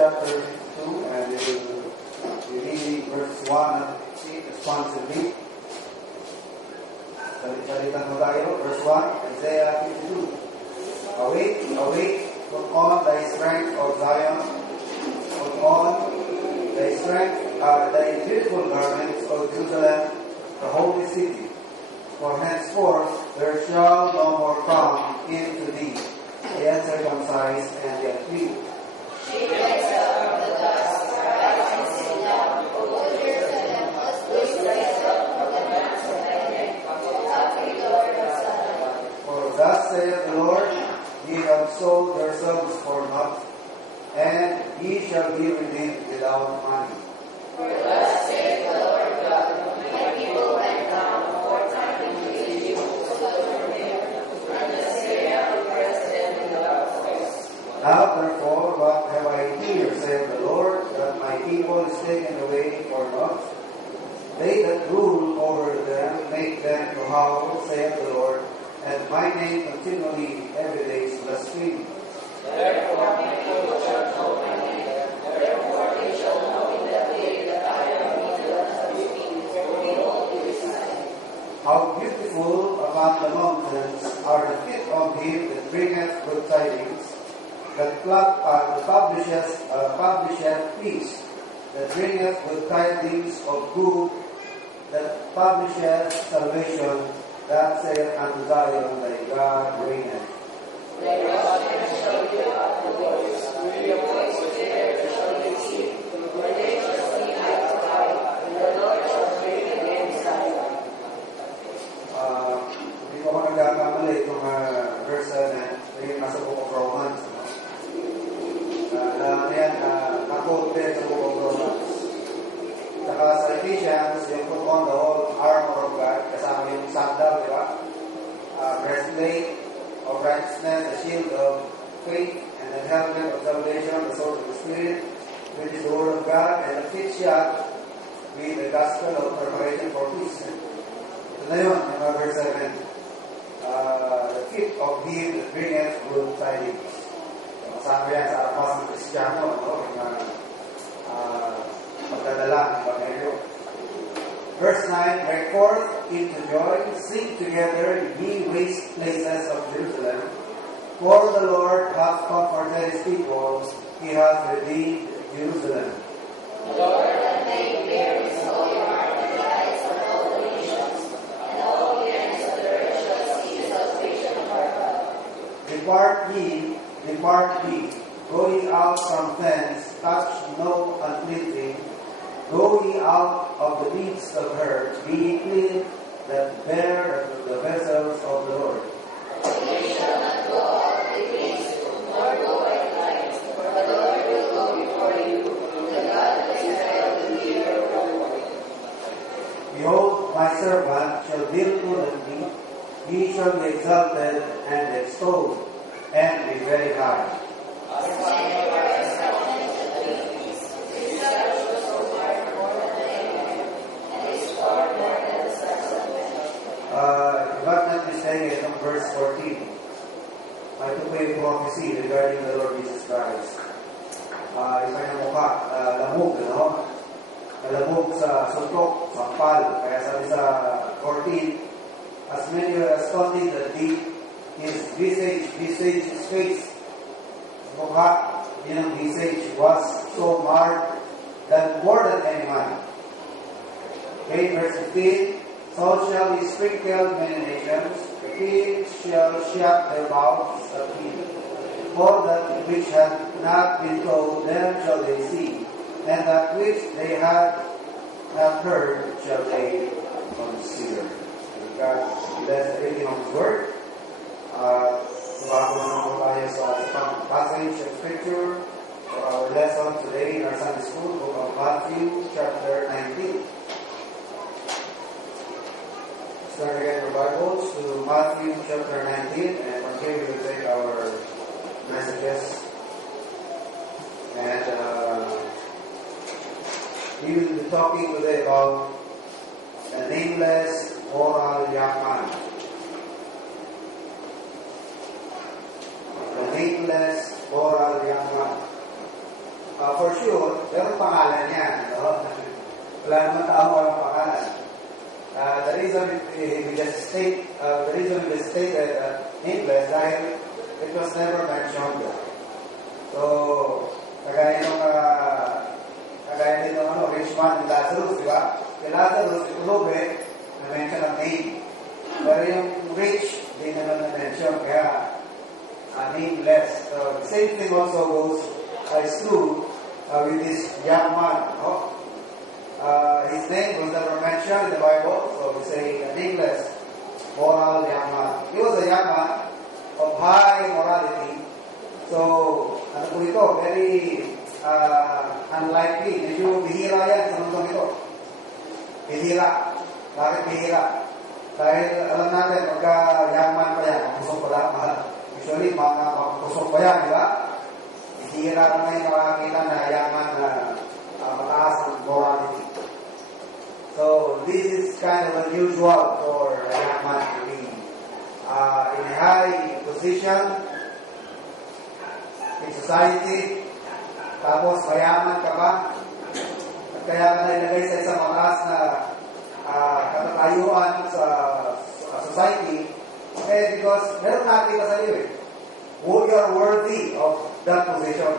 chapter 2, and we will be reading verses 1 and 16 responsively. Salit-salitan mo tayo. Verse 1, Isaiah 52. Awake, awake, put on thy strength, O Zion. Put on thy strength, thy beautiful garments, O Jerusalem, the holy city. For henceforth there shall no more come into thee the uncircumcised and the unclean. She raised up from the dust, rise and sit down, O Jerusalem, loose thyself from the bands of thy neck, happy Lord of Zion. For thus saith the Lord, ye have sold yourselves for naught, and ye shall be redeemed without money. For thus saith the Lord God, my people went down 4 times into Egypt to look for them, and Assyria oppressed them in the darkness. Now therefore, what have I here, saith the Lord, that my people is taken away for naught? They that rule over them make them to howl, saith the Lord, and my name continually every day is blasphemed. Therefore my people shall know my name, therefore they shall know in that day that I am he that has been, for behold, it is I. How beautiful upon the mountains are the feet of him that bringeth good tidings, that publisheth peace, that bringeth good tidings of good, that publisheth salvation, that saith unto Zion, thy God reigneth. Thy watchmen shall lift up the voice, your voice there shall they see, for they shall see eye to eye, and the Lord shall reign against Zion. Hindi ko ako nagkakamali itong verse na yung nasa Book of Romans. Nakot din sa Book of Romans. Saka sa Ephesians, yung put on the whole armor of God, kasama yung sandal, di ba? Breastplate of righteousness, the shield of faith, and the helmet of salvation, the sword of the Spirit, which is the word of God, and the feet shod with the gospel of preparation for peace. Ito na yun, yung verse 7. The feet of him that bringeth good tidings. Kasama yan sa armas ng Kristiyano, yung pagdadala ng Evangelyo. Verse 9, break forth into joy, sing together, ye waste places of Jerusalem. For the Lord hath comforted his people, he hath redeemed Jerusalem. The Lord hath made bare his holy arm in the eyes of all the nations, and all the ends of the earth shall see the salvation of our God. Depart ye, go ye out from thence, touch no unclean thing. Go ye out of the midst of her, be ye clean, that bear the vessels of the Lord. Ye shall not go out degrees, nor go by night, for the Lord will go before you, the God of Israel will be your road. Behold, my servant shall deal prudently, he shall be exalted and extolled, and be very high. As when they were established the trees, his statutes so far more than anyone, and his power more than the sons of men. If I'm not mistaken, in verse 14, may ito po yung prophecy regarding the Lord Jesus Christ. Yung kanyang mukha, lamog, no? Lamog sa suntok, sampal. Kaya sabi sa 14, as many were astonished at thee, his visage, his face, mukha, yun ang visage, was so marred that more than any man. Okay, verse 15, so shall he sprinkle many nations, the king shall shut their mouths at him. For that which had not been told them shall they see, and that which they had not heard shall they consider. God bless the reading of His Word. Bago naman tayo sa passage of Scripture for our lesson today in our Sunday School, Book of Matthew, chapter 19. Start again your Bibles to Matthew chapter 19, and from here we will take our messages. And we will be talking today about the nameless moral young man. The nameless moral young man. for sure, pero pangalan niya. No? Wala naman tao walang pangalan. The reason we just state nameless dahil it was never mentioned. So, kagaya din ng rich man ni Lazarus, di ba? Si Lazarus, si Tulobe, na-mention ang name. Pero yung rich, hindi naman na-mention, kaya nameless. So, the same thing also goes true with this young man. No? His name was never mentioned in the Bible, so we say a nameless, moral young man. He was a young man of high morality. So, ano po ito? Very unlikely. Medyo bihira yan sa mundong ito. Bihira. Bakit bihira? Dahil alam natin, pagka young man pa yan, makusok pa lang. Usually, mga makusok pa yan, di ba? Bihira na ngayon makakita na young man na mataas ang morality. So, this is kind of unusual for a young man to be in a high position in society, tapos mayaman ka pa, at kaya ka na ilagay sa isang mataas na katatayuan sa society, because meron nakita sa iyo you are worthy of that position.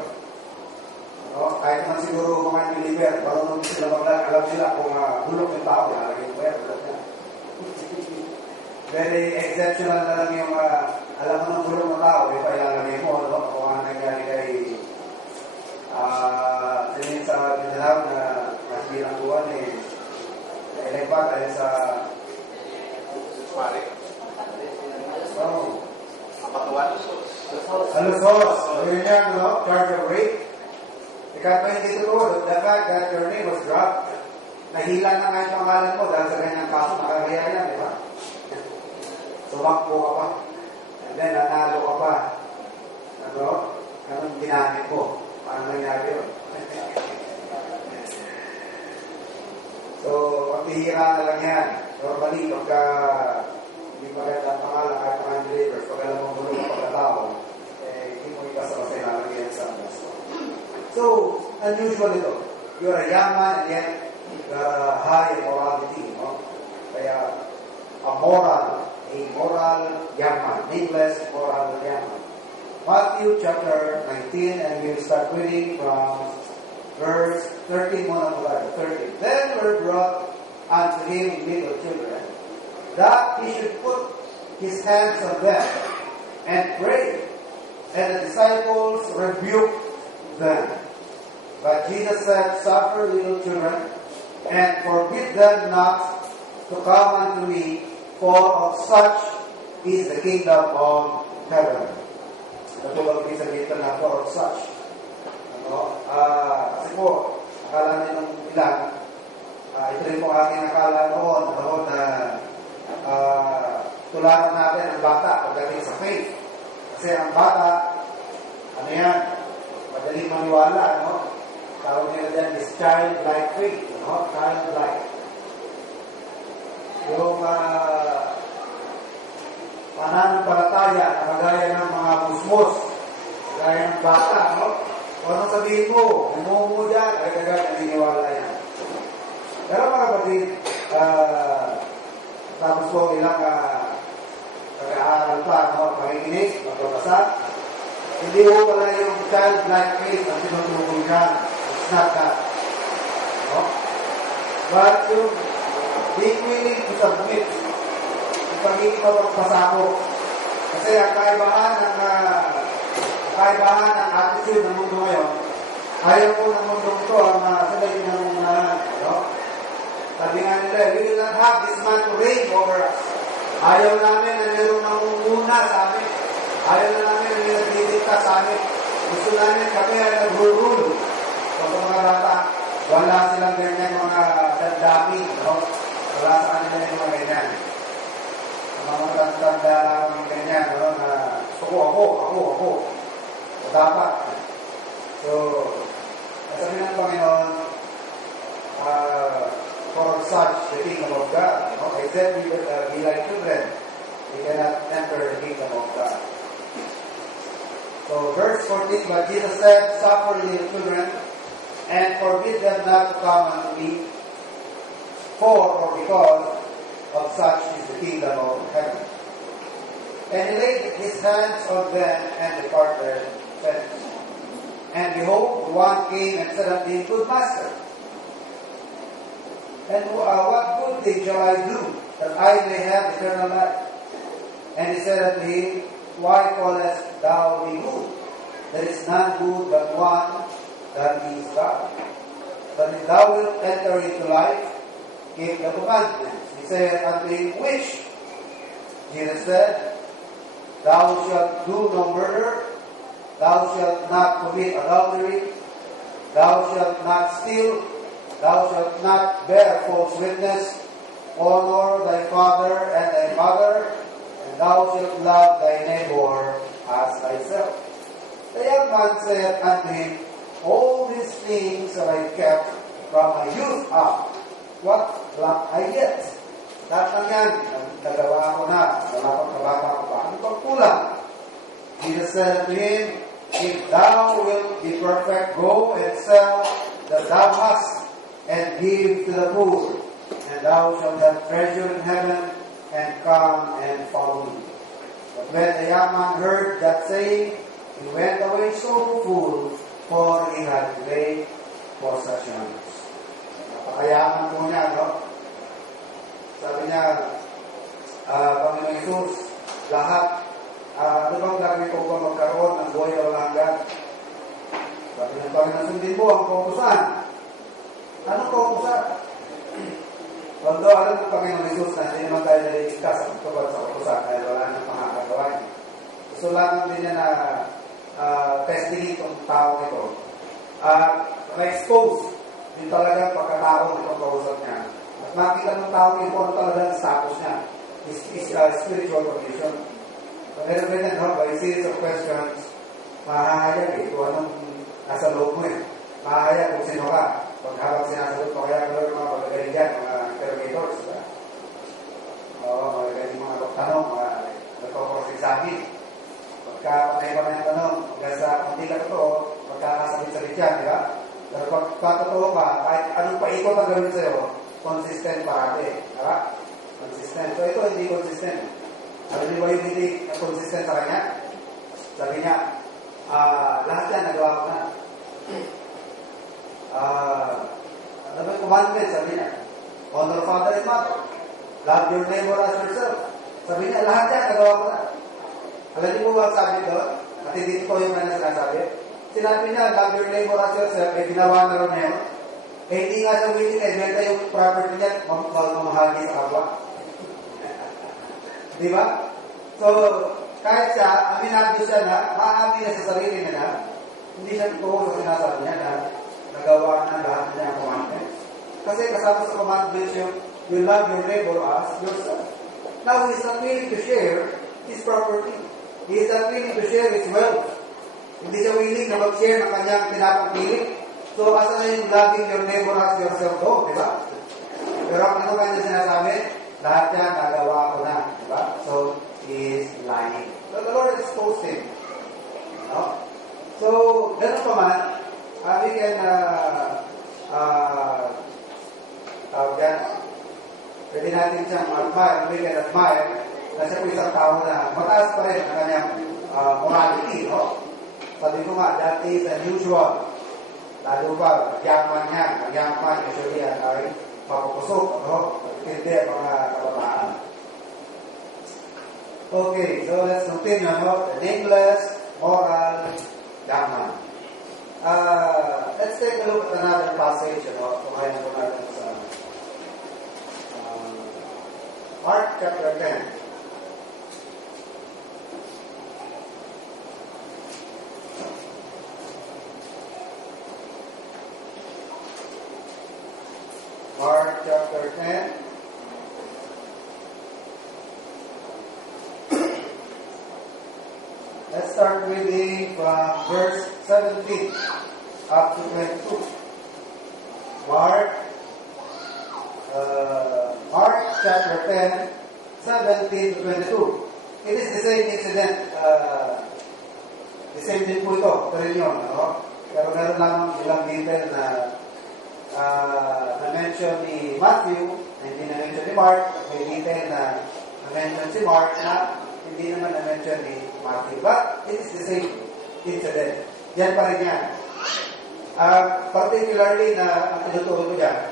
No? Kahit naman siguro mga believer, marunong sila maglag, alam nila kung bulok yung tao, lalagay ko yan, bulok yan. Very exceptional na lang yung alam mo ng bulok ng tao, may pailalagay mo, no? Kung ano nangyari kay sinin sa Mindanao na nasibirang buwan nailegpat dahil sa Pare. Kapatuan. Alusos. Yun yan, no? Charge of rape. Ikaw pa hindi totoo. The fact that your name was dropped, nahila na nga yung pangalan mo dahil sa kanyang kaso, nakakaya yan, di ba? Sumakbo ka pa. And then, nanalo ka pa. Ano? Anong ginamit mo? Paano nangyari yun? So, pagbihira na lang yan. Normally, pagka hindi maganda ang pangalan kahit mga believers, pag alam mo bulong ang pagkatao, hindi mo ikasama sa ilalagyan sa gusto. So, unusual ito. You're a young man and yet high morality. No? Kaya, a moral young man. Nameless, moral young man. Matthew chapter 19, and we'll start reading from verse 13, 13. Then were brought unto him little children, that he should put his hands on them and pray. And the disciples rebuked them. But Jesus said, Suffer little children, and forbid them not to come unto me, for of such is the kingdom of heaven. Ito ba ang sabihin na for of such? Kasi po, akala nyo ng ilan, ito rin po aking akala noon na tularan natin ang bata pagdating sa faith. Kasi ang bata, ano yan, madaling maniwala, no? Tawag nila dyan is childlike faith, no? Childlike. Yung pananampalataya na kagaya ng mga musmos, kagaya ng bata, no? O anong sabihin mo, umumu dyan, ay kagaya naniniwala yan. Pero mga kapatid, tapos po ilang pag-aaral pa, no? Pakikinig, magbabasa, hindi mo pala yung childlike faith ang tinutukoy ka. It's not that. No? But yung being willing to submit, yung pagiging mapagpasako. Kasi ang kaibahan ng attitude ng mundo ngayon, ayaw po ng mundo ito ang sabay ng unahan. No? Sabi nga nila, we will not have this man to reign over us. Ayaw namin na mayroong nangunguna sa amin. Ayaw na namin na may nagdidikta sa amin. Gusto namin kami ay nag-rule. So, mga bata, wala silang ganyan mga dandami. No? Wala sa kanila yung mga ganyan. Mga tanda ng ganyan, no? Na ako. So, dapat. So, sabi ng Panginoon, for such the kingdom of God. No? Except we be like children, we cannot enter the kingdom of God. So, verse 14, but Jesus said, Suffer little children, and forbid them not to come unto me, for or because of such is the kingdom of heaven. And he laid his hands on them and departed thence. And behold, one came and said unto him, Good master, and what good thing shall I do, that I may have eternal life? And he said unto him, Why callest thou me good? There is none good but one, that is God. But if thou wilt enter into life, keep the commandments. He said unto him, Which? Jesus said, Thou shalt do no murder, thou shalt not commit adultery, thou shalt not steal, thou shalt not bear false witness, honor thy father and thy mother, and thou shalt love thy neighbor as thyself. The young man said unto him, All these things have I kept from my youth up. What lack I yet? Lahat ng yan, nagawa ko na. Wala pang kabata ko pa. Ano pang kulang? Jesus said to him, If thou wilt be perfect, go and sell that thou hast, and give to the poor, and thou shalt have treasure in heaven, and come and follow me. But when the young man heard that saying, he went away sorrowful, for he had great possessions. Napakayaman po niya, no? Sabi niya, Panginoon Jesus, lahat, ano bang gagawin ko kung magkaroon ng buhay na walang hanggan? Sabi ng Panginoon, sundin mo ang kautusan. Anong kautusan? Although alam ng Panginoon Jesus na hindi naman tayo naliligtas sa pagtubad sa kautusan, kaya wala nang makakagawa niya. Gusto lang din niya na testing itong tao ito. Ma-expose din talaga pagkatao itong kausap niya. At makita ng tao ito ano talaga ang status niya. His spiritual condition. So, meron rin yan, by a series of questions, mahahayag kung anong nasa loob mo eh. Mahahayag kung sino ka. Pag habang sinasagot mo, kaya gano'n mga pagkagaling yan, mga interrogators. Oo, magagaling mga tanong, mga nagpo-cross-examine. Pagka panay-panay ang tanong, hanggang sa hindi ka totoo, pagkakasabit-sabit yan, di ba? Pero pag patotoo ka, kahit anong paikot ang gawin sa'yo, consistent parati. Di ba? Consistent. So ito hindi consistent. Alam niyo ba yung hindi consistent sa kanya? Sabi niya, lahat yan nagawa ko na. Ano ba yung commandment? Sabi niya, honor father and mother. Love your neighbor as yourself. Sabi niya, lahat yan nagawa ko na. Alam niyo ba ang sabi doon? At hindi ko yung kanya sinasabi. Sinabi niya, love your neighbor as yourself. Eh, ginawa na rin niya. Eh, hindi nga siya willing eh. Benta yung property niya, mamahagi sa kapwa. Di ba? So, kahit siya, aminado siya na, maamin na sa sarili niya na, hindi siya totoo sa sinasabi niya na nagawa na lahat niya ang commandments. Kasi kasama sa commandments yung you love your neighbor as yourself. Now, he is not willing to share his property. He is not willing to share his wealth. Hindi siya willing na mag-share ng kanyang pinapagpili. So, asa na yung loving your neighbor as yourself doon, di ba? Pero ano kanya sinasabi? Lahat yan nagawa ko na, di ba? So, he is lying. So, the Lord exposed him. No? So, ganun pa man, we can pwede natin siyang admire, we can admire na siya po isang tao na mataas pa rin ang kanyang morality, no? Sabi ko nga, that is unusual. Lalo pa, yaman niya, ang yaman usually ay papupusok, no? Hindi mga kabataan. Okay, so let's continue, no? The nameless, moral, yaman. Let's take a look at another passage, no? Kumain ko natin sa Mark chapter 10. Mark chapter 10. Let's start reading from verse 17 up to 22. Mark chapter 10, 17 to 22. It is the same incident. The same din po ito. Ito rin yun. No? Pero meron lamang ilang details detail na na-mention ni Matthew, na hindi na-mention ni Mark, may detail na na-mention si Mark na hindi naman na-mention ni Matthew. But it is the same incident. Yan pa rin yan. Particularly na ang tinuturo ko dyan,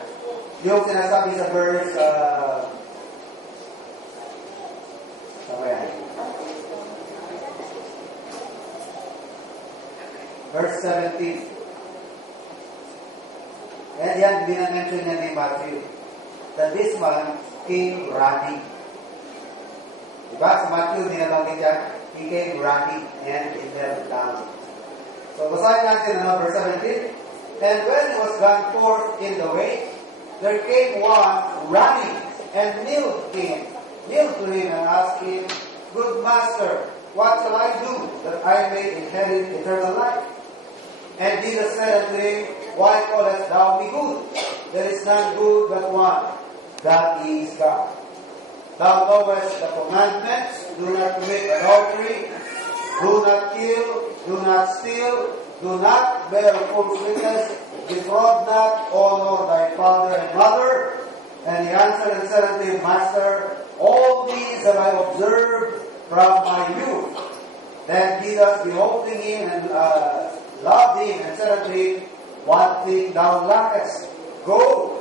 yung sinasabi sa verse, verse 17. And yan, binamention niya ni Matthew, that this man came running. Diba? Sa Matthew, binabanggit yan, he came running and he fell down. So, basahin natin verse 17. And when he was gone forth in the way, there came one running and knelt to him and asked him, Good master, what shall I do that I may inherit eternal life? And Jesus said unto him, Why callest thou me good? There is none good but one, that is God. Thou knowest the commandments, do not commit adultery, do not kill, do not steal, do not bear false witness, defraud not, honor thy father and mother. And he answered and said unto him, Master, all these have I observed from my youth. Then Jesus, beholding him, and loved him, and said unto him, One thing thou lackest, go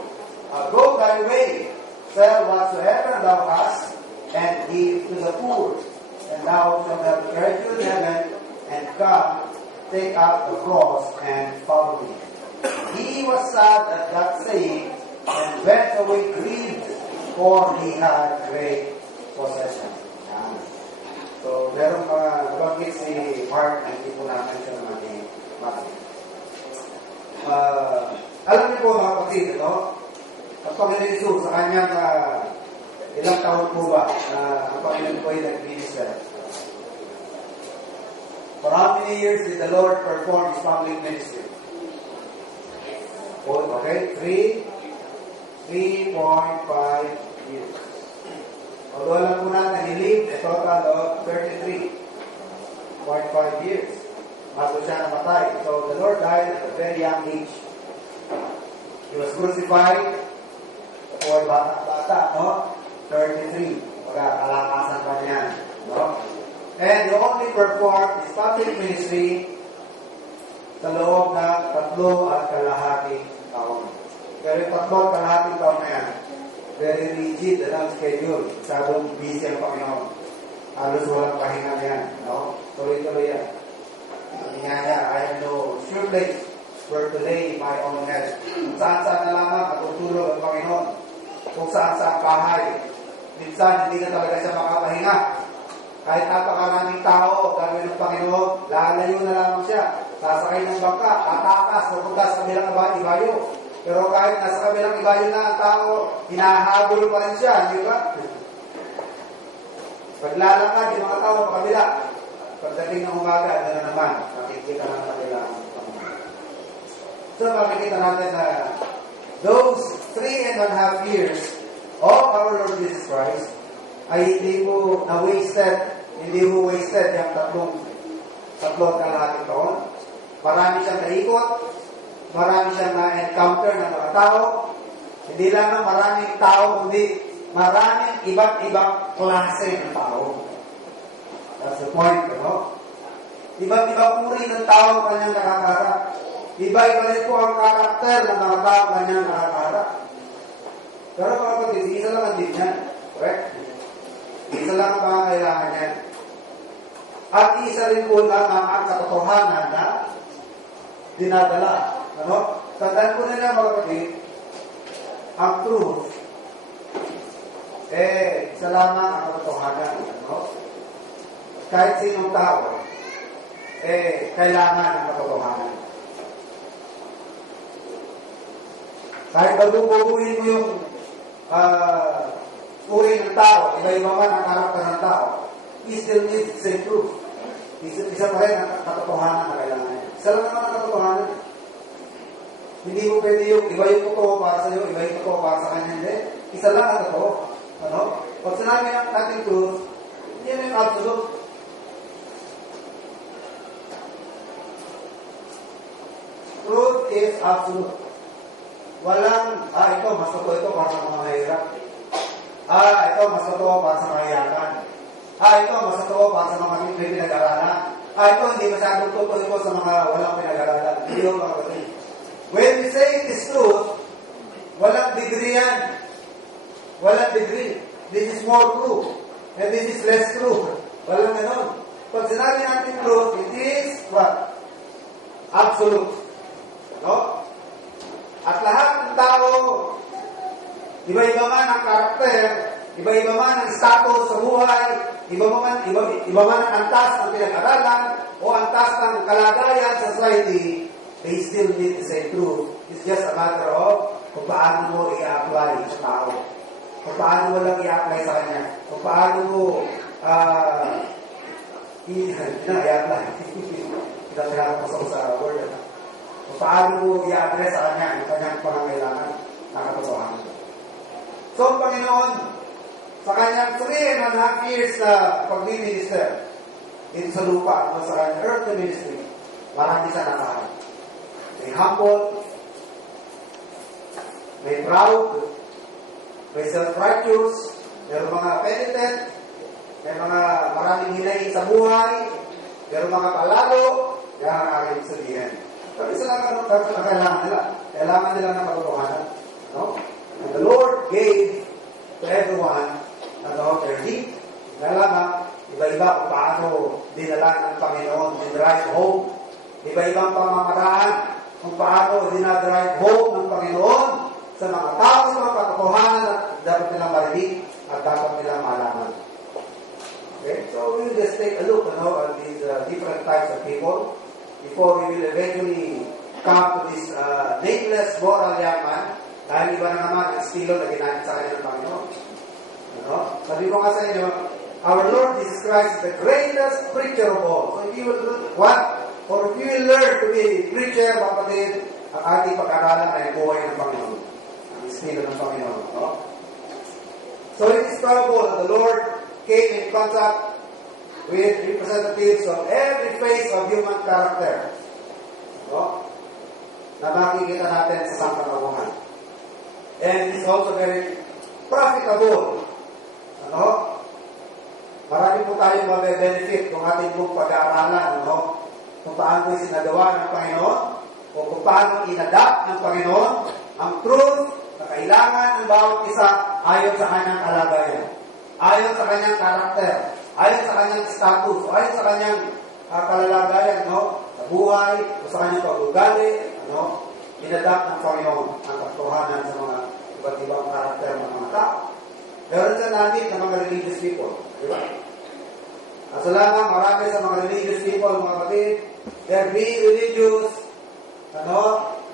thy way, sell whatsoever thou hast, and give to the poor, and thou shalt have treasure in heaven, and come, take up the cross, and follow me. He was sad at that saying, and went away grieved, for he had great possession. So, merong nabanggit si Mark na hindi po namin siya naman ni Matthew. Alam niyo po mga kapatid, ang Panginoon Jesus sa kanyang ilang taon po ba na ang Panginoon po ay nag-minister? For how many years did the Lord perform His public ministry? Okay, 3.5 years. Although alam po natin, He lived a total of 33.5 years. Bago siya namatay. So, the Lord died at a very young age. He was crucified for bata, 33. Pagkakalakasan pa niya, And He only performed His public ministry sa loob ng 3.5 taon. Pero yung 3.5 taon na yan, very rigid ang schedule. Masyadong busy ang Panginoon. Halos walang pahinga na yan. Tuloy-tuloy yan. Sabi niya, I have no sure place where to lay my own head. Kung saan-saan na lamang matutulog ang Panginoon. Kung saan-saan bahay. Minsan, hindi na talaga siya makapahinga. Kahit napakaraming tao, gagawin ng Panginoon, lalayo na lamang siya. Sasakay ng bangka, tatakas, pupunta sa kabilang ibayo. Pero kahit nasa kabilang ibayo na ang tao, hinahabol pa rin siya, di ba? Paglalakad, yung mga tao sa kabila. Pagdating ng umaga, na naman, makikita ng kabila. So, makikita natin na those 3.5 years of our Lord Jesus Christ ay hindi mo wasted yung tatlong kalahating taon. Marami siyang naikot, marami siyang na-encounter ng mga tao. Hindi lang ng maraming tao, kundi maraming iba't-ibang klase ng tao. That's the point, Iba't-ibang uri ng tao kanyang nakakarap. Iba-iba rin po ang karakter ng mga tao kanyang nakakarap. Pero mga kapatid, isa lang ang din yan. Correct? Isa lang ang pangangailangan yan. At isa rin po lang ang katotohanan na dinadala. Tandaan po nila mga kapatid, ang truth, isa lamang ang katotohanan. Kahit sinong tao, kailangan ng katotohanan. Kahit bago-baguhin mo yung uri ng tao, iba-iba man ang karakter ng tao, he still needs the same truth. Isa pa rin ang katotohanan na kailangan niya. Isa lang naman ang katotohanan. Hindi mo pwede yung iba yung totoo para sa iyo, iba yung totoo para sa kanya. Hindi. Isa lang ang totoo. Pag sinabi natin truth, hindi na yung absolute. Truth is is absolute. Walang, ito, mas totoo ito para sa mga mahirap. Ito, mas totoo para sa kahiyakan. Ito, mas totoo para sa mga may pinag-aralan. Ito, hindi masyadong totoo ito sa mga walang pinag-aralan. Hindi yung mga kapatid. When we say it is truth, walang degree yan. Walang degree. This is more true. And this is less true. Walang ganon. Pag sinabi natin truth, it is what? Absolute. No? At lahat ng tao, iba-iba man ang karakter, iba-iba man ang status sa buhay, iba man ang antas ng pinag-aralan, o antas ng kalagayan sa society, they still need the same truth. It's just a matter of kung paano mo i-apply sa tao. Kung paano mo lang i-apply sa kanya. Kung paano mo i-apply. Pinagkailangan ko sa word. Kung paano mo i-address sa kanya yung kanyang pangangailangan na katotohanan. So, ang Panginoon, sa kanyang 3.5 years na pag-minister dito sa lupa, sa kanyang earthly ministry, marami siya nakaharap. May humble, may proud, may self-righteous, mayroong mga penitent, may mga maraming hinayin sa buhay, mayroong mga palalo, yan ang aking sabihin. Pero isa lang ang kailangan nila. Kailangan nila ng katotohanan. No? And the Lord gave to everyone their need. Kailangan, iba-iba kung paano dinala ng Panginoon, dinrive home. Iba-ibang pamamaraan kung paano dinadrive home ng Panginoon sa mga tao sa mga katotohanan at dapat nilang marinig at dapat nilang malaman. Okay? So we'll just take a look at these different types of people before we will eventually come to this nameless moral young man, dahil iba na naman ang estilo na ginamit sa kanya ng Panginoon. Sabi ko nga sa inyo, our Lord Jesus Christ is the greatest preacher of all. So if you will if you will learn to be a preacher, kapatid, ang ating pag-aralan ay buhay ng Panginoon. Ang estilo ng Panginoon. No? So in this parable, the Lord came in contact with representatives of every phase of human character. No? Na makikita natin sa sangkatauhan. And it's also very profitable. Marami po tayong mabe-benefit kung ating pong pag-aaralan. Kung paano yung sinagawa ng Panginoon o kung paano inadapt ng Panginoon ang truth na kailangan ng bawat isa ayon sa kanyang kalagayan, ayon sa kanyang karakter, ayon sa kanyang status, ayon sa kanyang kalalagayan, sa buhay, o sa kanyang pag-ugali, inadapt ng Panginoon ang katotohanan sa mga iba't ibang karakter ng mga tao. Meron sa natin ng mga religious people. Di ba? Salamat, marami sa mga religious people, mga kapatid, they're being religious.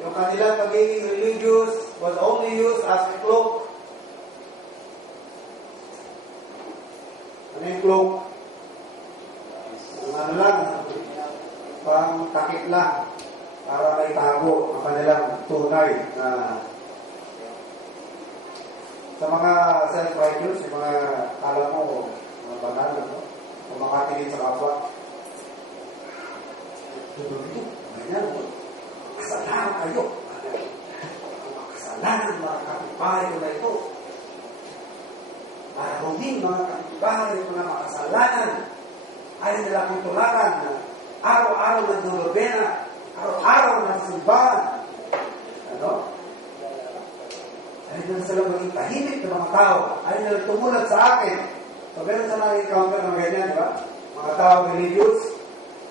Yung kanilang pagiging religious was only used as a cloak. Ano yung cloak? Pang takip lang para may tago ang kanilang tunay na sa mga self-righteous, yung mga alam mo, mga banal, kung makatingin sa kapwa. Ganyan, kasalanan kayo. Kasalanan mga kapitbahay ko na ito. Marahongin mga kapitbahay ko na makasalanan. Ayaw nila akong tularan na araw-araw na nulobena, araw-araw na simbahan. Ayaw nila sila maging tahimik ng mga tao. Ayaw nila tumulat sa akin. So, meron sa na-encounter ng ganyan, di ba? Mga tao religious,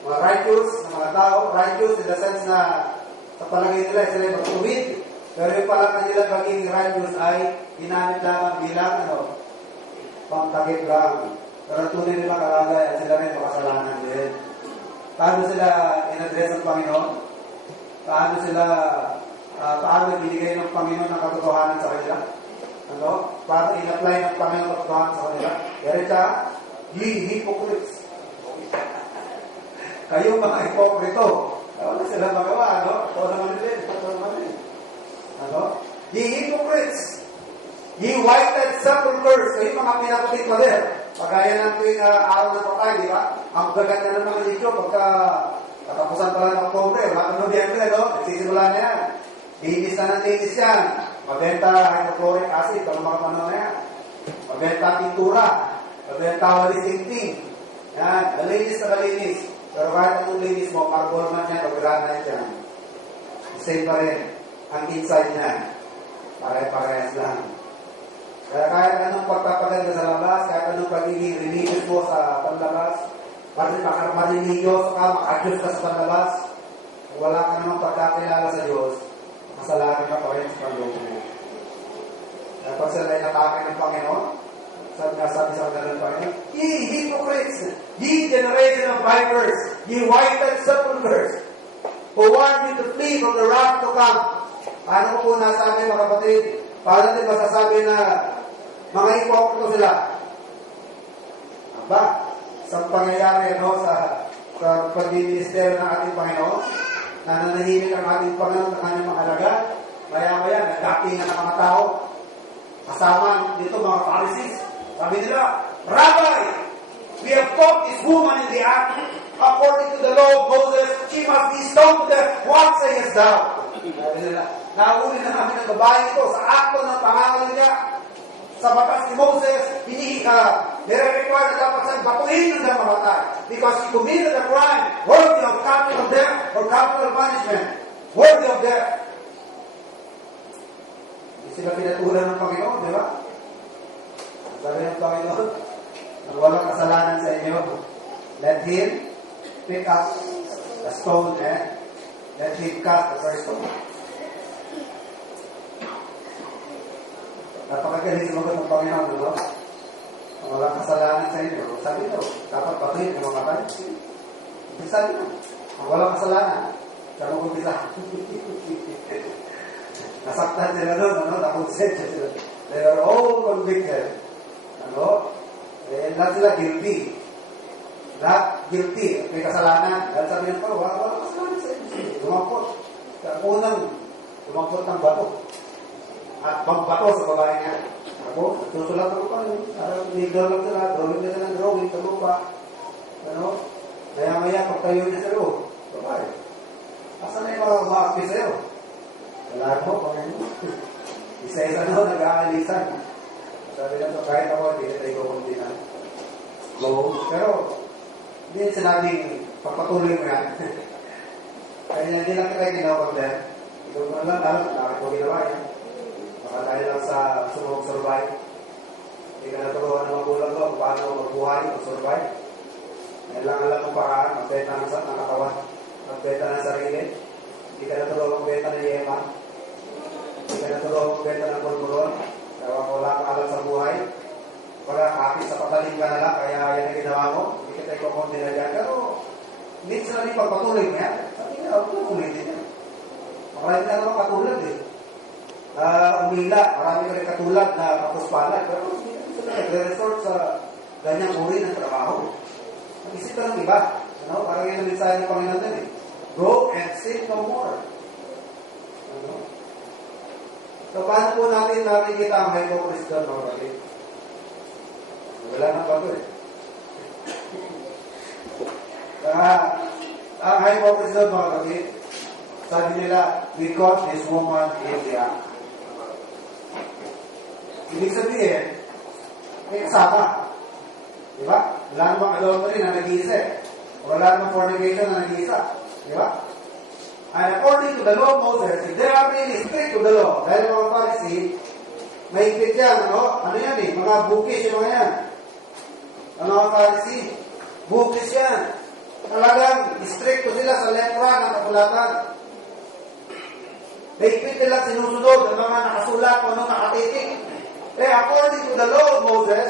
mga righteous, mga tao righteous in the sense na sa palagay nila sila magtuwid. Pero yung pala kanila pagiging righteous ay ginamit lamang bilang pangtakip lang. Pero tunay nila kalagay at sila rin makasalanan din. Paano sila in-address ng Panginoon? Paano binigay ng Panginoon ng katotohanan sa kanila? Paano in-apply ng Panginoon ng katotohanan sa kanila? Yarita, ye hypocrites. Kayo mga hipokrito. Wala sila magawa, Ito naman din. Ye hypocrites. Ye whited sepulchres. Kayo mga pinaputing pader. Pagaya ng tuwing araw ng patay, di ba? Ang gagat na ng mga religion pagka katapusan pala ng Oktobre, wala ng Nobyembre, nagsisimula na yan. Linis na ng linis yan. Mabenta hydrochloric acid, kung mga paano na yan. Mabenta pintura. Mabenta walis tingting. Yan, malinis na malinis. Pero kahit anong linis mo, marble man yan o granite yan. Same pa rin. Ang inside niya. Pare-parehas lang. Kaya kahit anong pagpapaganda sa labas, kahit anong pagiging religious mo sa panlabas, maninigyoso ka, makadyos ka sa panlabas, kung wala ka namang pagkakilala sa Diyos, masalanan ka pa rin sa panloob mo. Kaya pag sila ay natake ng Panginoon, sabi sa ganun Panginoon, ye hypocrites, ye generation of vipers, ye whited sepulchres, who want you to flee from the wrath to come. Paano ko po nasabi mga kapatid? Paano natin masasabi na mga hipokrito sila? Aba, sa pangyayari sa pag-minister ng ating Panginoon, na nanahimik ang ating Panginoon ng kanyang mga alagad, maya-maya, nagdatingan ng mga tao, kasama dito mga Pharisees. Sabi nila, Rabbi, we have caught this woman in the act. According to the law of Moses, she must be stoned to death. What sayest thou? Sabi nila, nahuli na namin ang babae ito sa akto ng pangalan niya. Sa batas ni Moses, nire-require na dapat siyang batuhin ng mamatay because she committed a crime worthy of capital death or capital punishment. Worthy of death. Hindi sila pinatulan ng Panginoon, di ba? Sabi ng Panginoon, ang walang kasalanan sa inyo, let him pick up the stone and let him cast the first stone. Napakagaling sumagot ng Panginoon, no? Ang walang kasalanan sa inyo. Sabi nyo, dapat patuhin ang mga tayo. Sabi nyo, ang walang kasalanan. Sabi ko bisa. Nasaktan sila doon, ano? Nakonsensya sila. They are all convicted. Ano? Lahat sila guilty. Lahat guilty. May kasalanan. Dahil sabi nyo, walang kasalanan sa inyo. Lumangkot. Unang lumangkot ng bato. At magbato sa babae niya. Ako, susulat ako pa yun. Nigdolog sila, drawing nila ng drawing sa lupa. Ano? Maya-maya, pagtayo niya sa loob. Babae. Asan na yung mga umaakpi sa'yo? Wala ko, Panginoon. Isa-isa doon, nag-aalisan. Sabi na ito, kahit ako, hindi na tayo kukuntinan. Pero, hindi sinabing pagpatuloy mo yan. Kaya hindi lang kita ginawa-condemn. Ito mo lang, bakit ko ginawa yan? Baka dahil lang sa survive. Hindi ka naturuan ng magulang ko kung paano magbuhay o survive. Dahil lang alam kung paraan, magbenta ng katawan, magbenta ng sarili. Hindi ka naturuan magbenta ng yema. Hindi ka naturuan magbenta ng bulburon. Kaya wala kang alam sa buhay. Baka kapit sa patalim ka na lang, kaya yan ang ginawa mo. Hindi kita ikukunti na dyan. Pero, hindi sila rin pagpatuloy mo yan. Sabi nga, ulitin yan. Marami ka naman katulad eh. Umila, marami ka rin katulad na kapuspalan. Pero hindi sila nagre-resort sa ganyang uri ng trabaho. Mag-isip ka ng iba. Ano? Parang yun ang mensahe ng Panginoon din eh. Go and sin no more. Ano? So, paano po natin nakikita ang hypocrisy doon, mga kapatid? Wala nang bago eh. Ang hypocrisy doon, mga kapatid, sabi nila, we caught this woman in the act. Ibig sabihin, may kasama. Diba? Wala namang adultery na nag-iisa eh. Wala namang fornication na nag-iisa. Diba? And according to the law of Moses, if they are really strict to the law, dahil mga Pharisee, mahigpit yan, ano? Ano yan eh? Mga bukis yung mga yan. Ang mga Pharisee, bukis yan. Talagang strict sila sa letra ng kapulatan. Mahigpit nila sinusunod ang mga nakasulat o nakatitik. According to the law of Moses,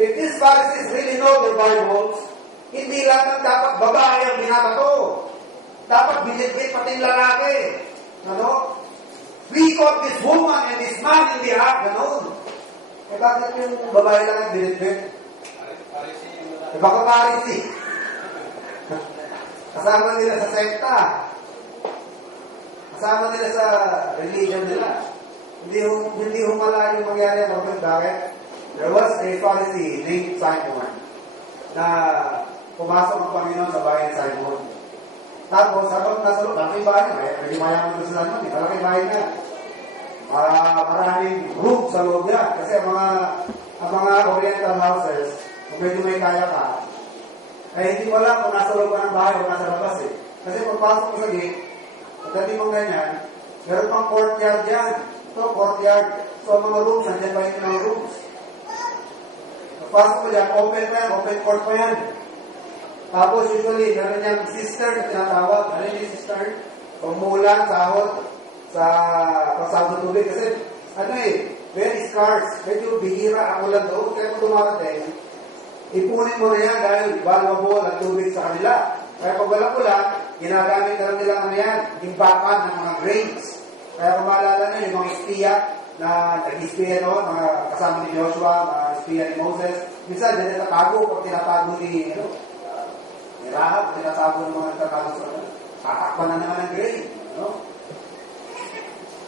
if these Pharisees really know their Bibles, hindi lang dapat babae ang binabato. Dapat binitbit pati yung lalaki. We caught this woman and this man in the act. Bakit yung babae lang ang binitbit? Baka Pharisee. Kasama nila sa sekta. Kasama nila sa religion nila. Hindi humala yung mangyari ang bakit? There was a Pharisee named Simon na pumasok ang Panginoon sa bayan Simon. Tapos, habang nasa loob, malaking bahay na, medyo mayaman ko sila naman, malaking bahay na. Maraming room sa loob yan. Kasi ang mga oriental houses, kung medyo may kaya ka, ay hindi mo alam kung nasa loob ka ng bahay o nasa labas eh. Kasi pagpasok mo sa gate, pagdating mong ganyan, meron pang courtyard yan. Ito, courtyard. So, ang mga rooms, nandiyan pa yung mga rooms. Pagpasok mo dyan, open pa yan, open court pa yan. Tapos, usually, meron yung sister na tinatawag. Ano yung sister? Pagmulan, sahod, sa pasado tubig. Kasi, very scarce. Medyo bihira ang ulan doon. Kaya kung dumarating, ipunin mo na yan dahil valuable ang tubig sa kanila. Kaya pag walang ulan, ginagamit na lang nila yan, imbakan ng mga grains. Kaya kung maalala nyo, yung mga espiya na nag-espiya noon, mga kasama ni Joshua, mga espiya ni Moses, minsan, dyan natatago pag tinatago ni Rahab, tinatago ng mga natatago sa tatakpan na naman ng grain.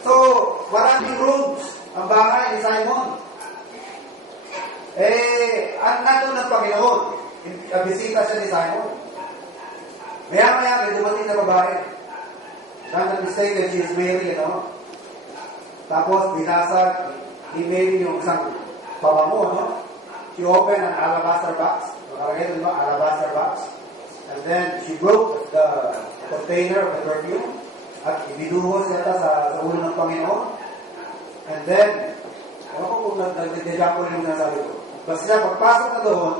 So, maraming rooms ang bahay ni Simon. Nandun ng Panginoon. Bisita siya ni Simon. Maya-maya, may dumating na babae. Not mistaken, she is Mary, Tapos, binasag ni Mary yung isang pabango, She opened an alabaster box. Nakalagay doon, alabaster box. And then, she broke the container of the perfume. At ibinuhos yata sa ulo ng Panginoon. And then, ano ko kung nag-deja ko rin yung nasabi ko. Basta pagpasok na doon,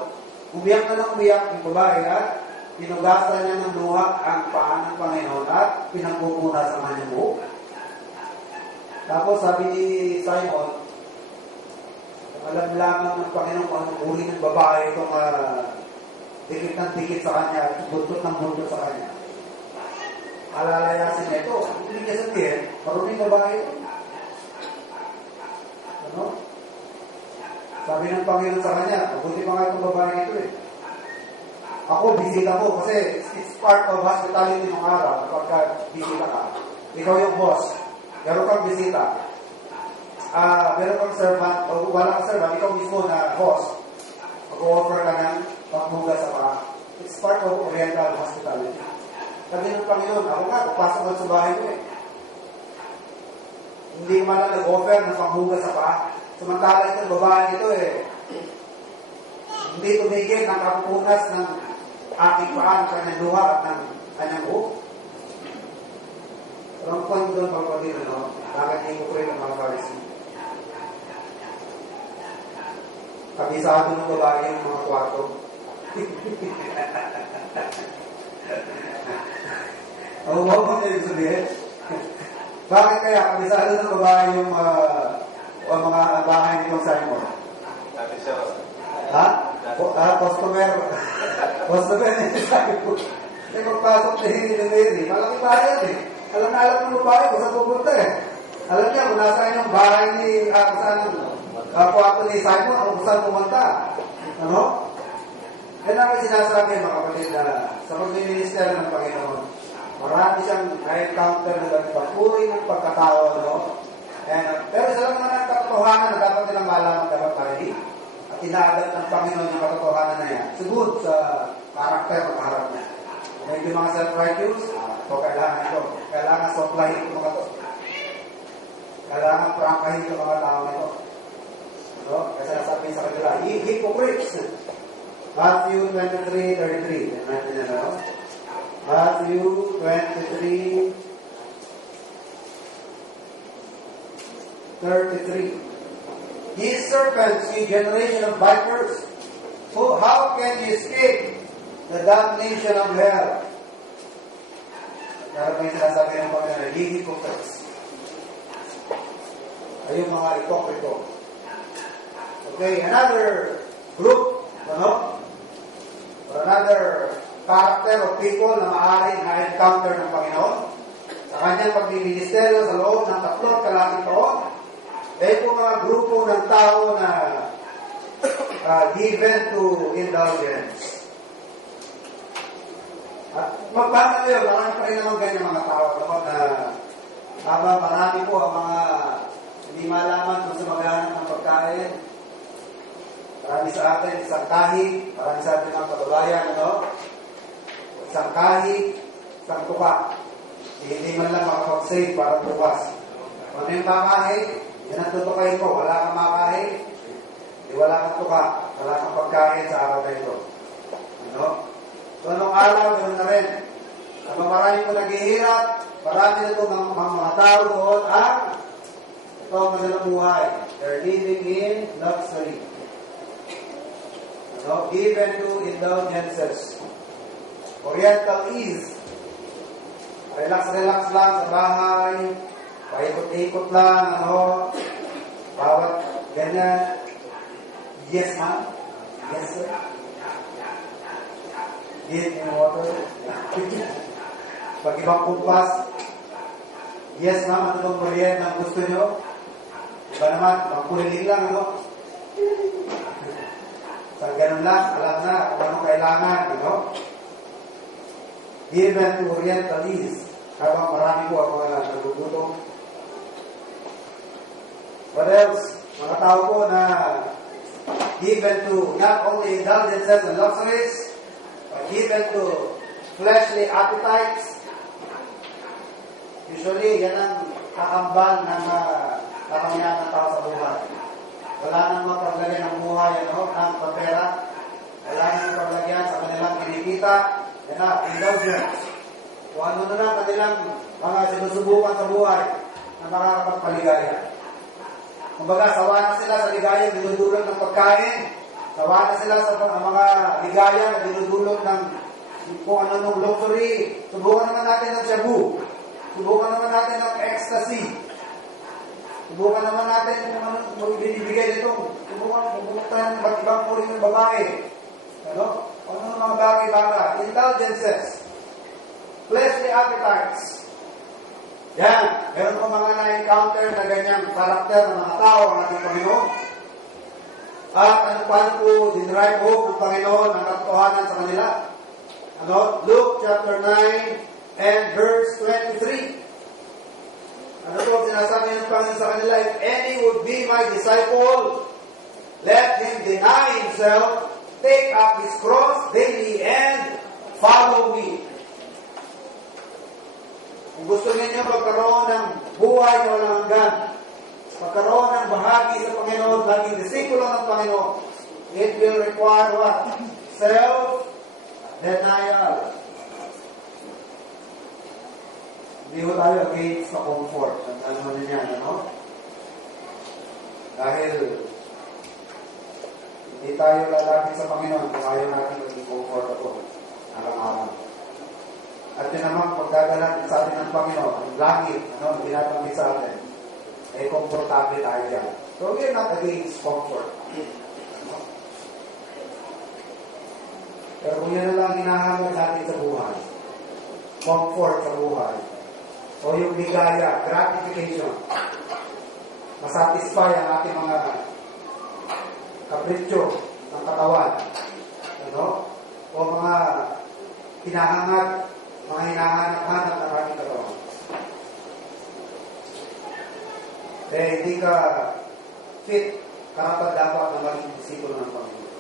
umiyak na ng umiyak yung babae at pinugasan niya ng luha ang paa ng Panginoon at pinagpupuna sa kanyang buhok. Tapos sabi ni Simon, alam lamang ng Panginoon kung anong uri ng babae itong dikit ng dikit sa kanya, buntot ng buntot sa kanya. Alalayasin niya ito. Hindi niya sabihin, marunong babae ito. Sabi ng Panginoon sa kanya, mabuti pa nga itong babae ito Ako, bisita ko kasi it's part of hospitality ng araw kapag bisita ka. Ikaw yung boss. Meron kang bisita. Meron kang servant o wala kang servant, ikaw mismo na boss. Mag-offer ka ng pagmugas sa paa. It's part of oriental hospitality. Sabi ng Panginoon, ako nga, pagpasok ko sa bahay ko Hindi man lang nag-offer ng pagmugas sa paa. Samantala itong babae ito hindi tumigil ng kapupunas ng aking paa, ng kanyang luha at ng kanyang buhok. Ang point doon pagpapagin, bakit hindi ko rin ang mga Pharisee? Kabisado ng babae yung mga kwarto. Ang huwag mo nyo sabihin. Bakit kaya kabisado ng babae yung mga bahay nitong Simon? Customer. Customer na sabi ko. Kasi magpasok na hindi ng Mary. Malaking bayan Alam na alam ng babae kung saan pupunta Alam niya kung nasaan yung bahay ni kung saan kwarto ni Simon o kung saan pumunta. Yan namin sinasabi mga kapatid na sa pag-minister ng Panginoon. Marami siyang na-encounter na pagpuri ng pagkatao. Pero isa lang naman ang katotohanan na dapat nilang malaman dapat marinig. At inaadat ng Panginoon yung katotohanan na yan. Siguro sa karakter o kaharap niya. Medyo mga self-righteous, kailangan ito. Kailangan supplyin ito mga to. Kailangan prangkahin ito mga tao nito. Kasi nasabi sa kanila, hypocrites. Matthew 23:33. Matthew 23:33. Ye serpents, ye generation of vipers, how can ye escape the damnation of hell? Kaya may sinasabi ng Panginoon, ye hypocrites. Ayun mga hipokrito. Okay, another group, or another character of people na maaaring na-encounter ng Panginoon sa kanyang pagbiministeryo sa loob ng 3 kalahating taon. Ito mga grupo ng tao na given to indulgence. At magpapala yun, marami pa rin naman ganyan mga tao na marami po ang mga hindi malaman kung sa maghanap ng pagkain. Marami sa atin, isang kahig, marami sa atin mga kababayan, isang kahig, isang tuka. Hindi man lang makapag-save para bukas. Kung ano yung makahe, yan ang tutukayin mo. Wala kang makahe, wala kang tuka, wala kang pagkain sa araw na ito. Ano? So, anong araw, ganoon na rin. Habang marami po naghihirap, marami na itong mga tao doon, ito ang kanilang buhay. They're living in luxury. Ano? Given to indulgences. Oriental ease. Relax lang sa bahay. Paikot-ikot lang, ano. Bawat ganyan. Yes, ma'am. Yes, sir. Give me water. Pag ibang kumpas, yes, ma'am, ano bang merienda ang gusto nyo? Iba naman, magpuliling lang, ano? Sa ganun lang, alam na kung anong kailangan, ano? Given to Oriental ease, habang marami po ang mga nagugutom. What else? Mga tao po na given to not only indulgences and luxuries, but given to fleshly appetites. Usually, yan ang kakambal ng kakamihan ng tao sa buhay. Wala nang mapaglagyan ng buhay, ano, ng pera. Wala nang mapaglagyan sa kanilang kinikita. Yan na, indulgence. Kung ano na lang kanilang mga sinusubukan sa buhay na makakapagpaligaya. Kumbaga, sawa na sila sa ligaya na dinudulog ng pagkain. Sawa na sila sa mga ligaya na dinudulog ng kung ano nung luxury. Subukan naman natin ng shabu. Subukan naman natin ng ecstasy. Subukan naman natin kung ano binibigay nito. Subukan tayo ng ba't ibang uri ng babae. Ano? Ano mga bagay-bagay? Indulgences. Fleshly appetites. Yan. Meron ko mga na-encounter na ganyang karakter ng mga tao ang ating Panginoon. At paano po dinrive hope ng Panginoon ang katotohanan sa kanila. Ano? Luke chapter 9 and verse 23. Ano po ang sinasabi ng Panginoon sa kanila? If any would be my disciple, let him deny himself, take up his cross daily, and follow me. Kung gusto ninyo magkaroon ng buhay na walang hanggan, magkaroon ng bahagi sa Panginoon, maging disipulo ng Panginoon, it will require what? Self-denial. Hindi ko tayo against sa comfort. Ano na yan, ano? Dahil hindi tayo lalapit sa Panginoon kung ayaw natin maging comfortable araw-araw. At yun naman, pagdadalan sa atin ng Panginoon, ang langit, ano, binabanggit sa atin, eh, komportable tayo dyan. So, we're not against comfort. Ano? Pero kung yun na lang hinahanap natin sa buhay, comfort sa buhay, o yung ligaya, gratification, masatisfy ang ating mga kapritsyo ng katawan, ano? O mga hinahangat, mga hinahanap-hanap ng ating katawan. Eh, hindi ka fit, karapat-dapat na maging disipulo ng Panginoon.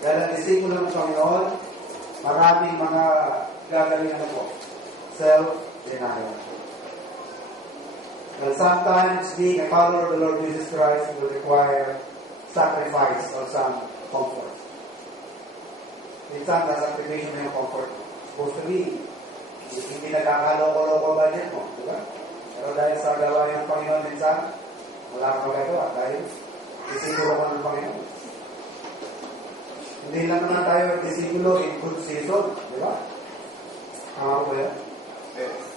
Dahil ang disipulo ng Panginoon, maraming mga gagalingan na po. Self-denial. Well, sometimes being a follower of the Lord Jesus Christ will require sacrifice or some comfort. Minsan, nasakripisyon mo yung comfort. Supposed to be, hindi nagkakaloko-loko ba din mo, di ba? Pero dahil sa gawain ng Panginoon minsan, wala kang magagawa dahil disipulo ko ng Panginoon. Hindi lang naman tayo disipulo in good season, di ba? Tama ko yan?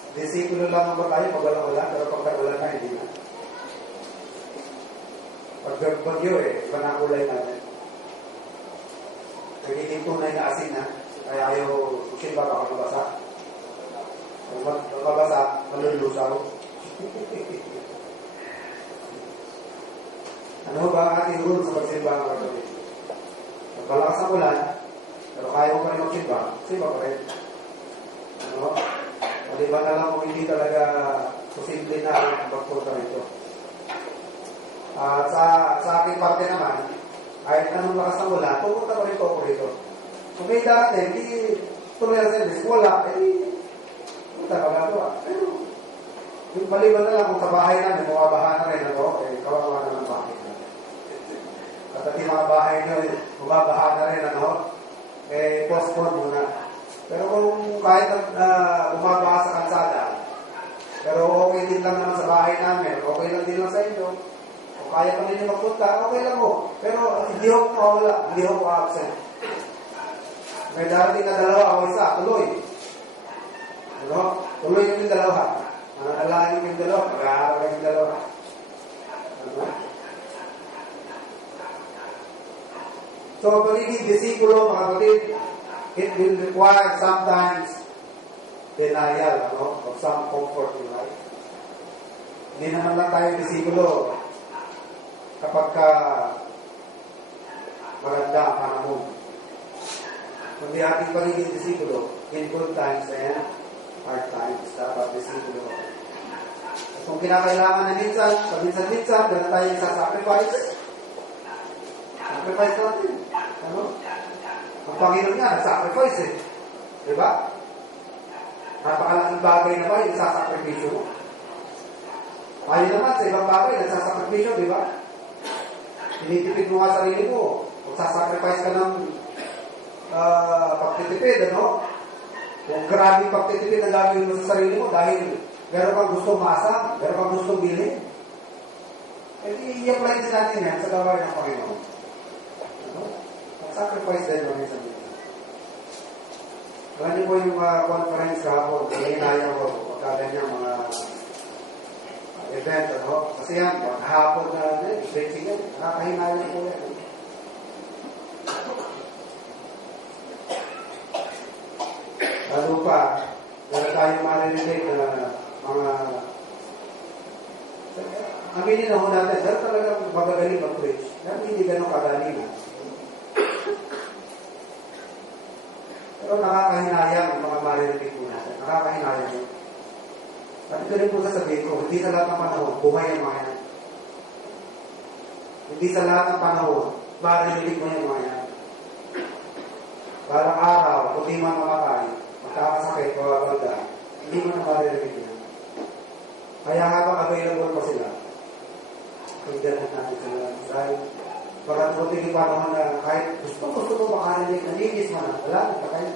Disipulo lang ba tayo pag wala, pero pag wala na, hindi na. Pag bagyo iba na kulay natin. Nagiging tunay na asin na, kaya ayaw simba baka mabasa. Kung mabasa, malulusaw. Ano ba ang ating rule sa pagsimba ng pagkabi? Pagpalakas ang ulan, pero kaya mo pa rin magsimba, simba pa rin. Ano? Maliban na lang kung hindi talaga posible na ang pagpunta nito. Sa aking parte naman, kahit anong lakas ng ulan, pupunta pa rin ako rito. Kung may darating, hindi tuloy ang service, wala, punta, magagawa. Pero, yung maliban na lang kung sa bahay namin, bumabaha na rin ako, kawawa na ng bahay namin. At yung mga bahay nyo, bumabaha na rin postpone muna. Pero kung kahit bumabaha sa kalsada, pero okay din lang naman sa bahay namin, okay lang din lang sa inyo, kung kaya pa ninyo magpunta, okay lang ho. Pero hindi ho mawala, hindi ho absent. May darating na dalawa o isa, tuloy. Tuloy yung dalawa. Mananalangin yung dalawa, mag-aaral yung dalawa. So, pagiging disikulo, mga kapatid, it will require sometimes denial of some comfort in life. Hindi naman lang tayo disikulo kapag maganda ang panahon. Kundi ating pagiging disikulo in good times and hard times. Dapat disikulo. At kung kinakailangan na minsan, paminsan-minsan, dahil tayo sacrifice natin. Ang Panginoon nga, nag-sacrifice Diba? Napakalaking bagay na ba yung sasakripisyo mo? Tayo naman, sa ibang bagay, nagsasakripisyo, diba? Tinitipid mo nga sarili mo. Kung sasacrifice ka ng pagtitipid, Kung grabe pagtitipid na gagawin mo sa sarili mo dahil meron kang gustong masa, meron kang gustong bilhin. I-apply din natin yan sa gawain ng Panginoon. Sacrifice din namin sa mga. Alam niyo po yung conference kahapon, hinayang ko pagkaganyang mga event, Kasi yan, paghapon na preaching yan, nakakahinayang po yan. Lalo pa, meron tayong marinig na mga aminin na ho natin, dahil talagang magagaling mag-preach. Dahil hindi ganun kagaling. Pero nakakahinayang ang mga marinig po natin. Nakakahinayang yun. At ito rin po sasabihin ko, hindi sa lahat ng panahon, buhay ang mga yan. Hindi sa lahat ng panahon, marinig mo yung mga yan. Parang araw, kung di man mamatay, magkakasakit, mawawalda, hindi mo na marinig yan. Kaya habang available pa sila, pagdanan natin sila. Dahil, pagkatutin yung panahon na kahit gusto mo makarinig, nanigis man, wala, nagkakain.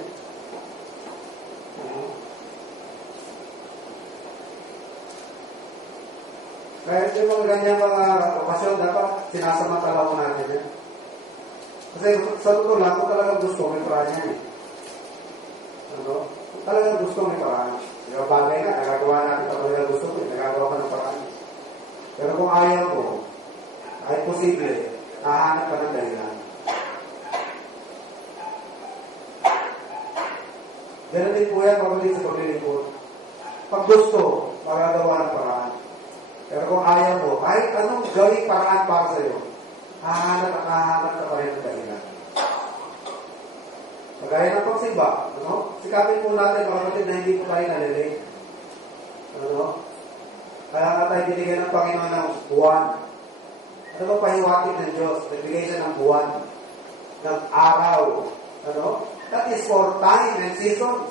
Kaya yung mga ganyan mga okasyon, dapat sinasamantala ko natin yan. Kasi sa totoo lang, kung talagang gusto, may paraan yan. Kung talagang gusto, may paraan. Yung bagay na, nagagawa natin kung talagang gusto ko, nagagawa ko ng paraan. Pero kung ayaw ko, ay posible, nahanap ka ng dahilan. Ganun din po yan, pagdating sa paglilingkod. Pag gusto, magagawa ng paraan. Pero kung ayaw mo, kahit anong gawing paraan para sa iyo, hahanap ka pa rin ng dahilan. Magaya ng pagsimba, sikapin po natin, mga kapatid, na hindi po tayo nalilate. Kaya nga tayo binigyan ng Panginoon ng buwan. Ano ba pahiwatig ng Diyos? Nagbigay siya ng buwan, ng araw. That is for time and seasons.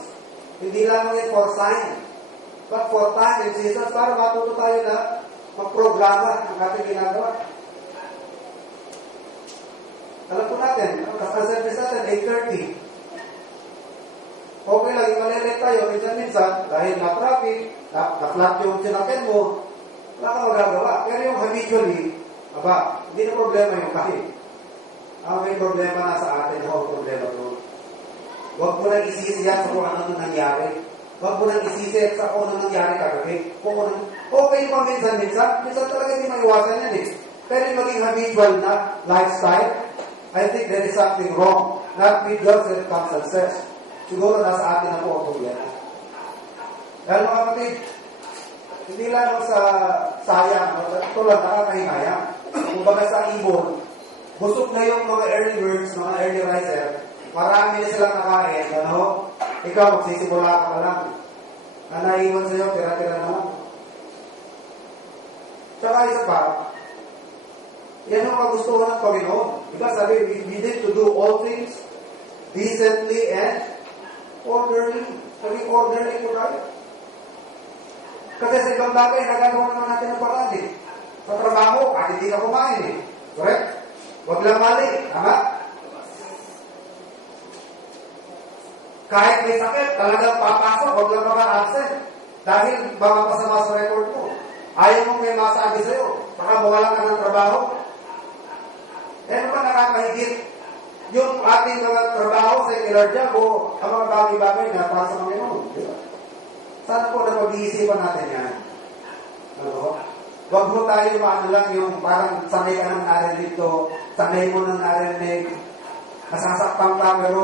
Hindi lang yan for sign. But for time and seasons, para matuto tayo na magprograma ang ating ginagawa. Alam po natin, ang service natin, 8:30. Okay lang, imalelate tayo, minsan-minsan, dahil na-traffic, na-flat yung sinakyan mo, wala ka magagawa. Pero yung habitually, hindi na problema yung kahit. May problema na sa atin, problema doon. Huwag mo nang isisi yan sa kung ano nangyari. Huwag mo nang isisi sa kung ano nangyari kagabi. Okay pa minsan talaga hindi maiwasan yan Pero yung maging habitual na lifestyle, I think there is something wrong. Not with God's circumstances. Siguro nasa atin na po ang problema. Dahil mga kapatid, hindi lang sa sayang, ito lang nakakahinayang. Kung baga sa ibon, busog na yung mga early birds, mga early riser, marami na silang nakain, ikaw magsisimula ka lang. Na naiwan sa'yo, tira-tira naman. Tsaka isa pa, yan ang kagustuhan ng Panginoon. Diba sabi, we need to do all things decently and orderly. Sabi, orderly po tayo. Kasi sa ibang bagay, nagagawa naman natin ng paraan eh. Sa trabaho, kahit hindi ka kumain eh. Correct? Huwag lang mali. Tama? Kahit may sakit, talagang papasok, huwag lang maka-absent. Dahil baka masama sa record mo. Ayaw mong may masabi sa'yo. Baka mawalan ka ng trabaho. Eh, ano ba nakakahigit? Yung ating mga trabaho sa ilarja o ang mga bagay-bagay na para sa Panginoon. Diba? Sana po na pag-iisipan natin yan. Ano? Huwag mo tayo maano lang yung parang sanay ka nang narinig to, sanay mo nang narinig, nasasaktan ka pero